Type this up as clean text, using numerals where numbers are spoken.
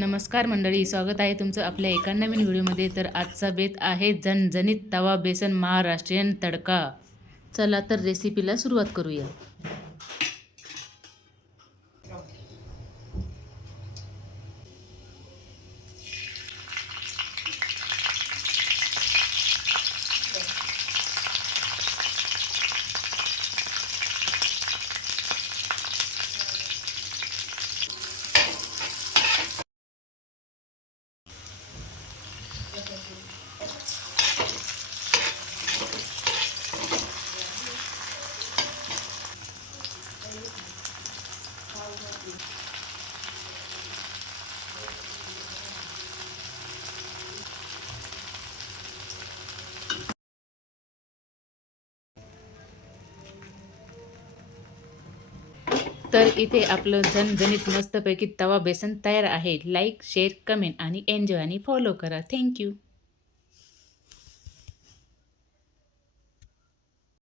नमस्कार मंडळी, स्वागत आहे तुमचं आपल्या एका नवीन व्हिडिओमध्ये. तर आजचा बेत आहे झणझणीत तवा बेसन महाराष्ट्रीयन तडका. चला तर रेसिपीला सुरुवात करूया. तर इथे आपलं झणझणीत मस्तपैकी तवा बेसन तयार आहे. लाईक, शेअर, कमेंट आणि एन्जॉय आणि फॉलो करा. थँक्यू.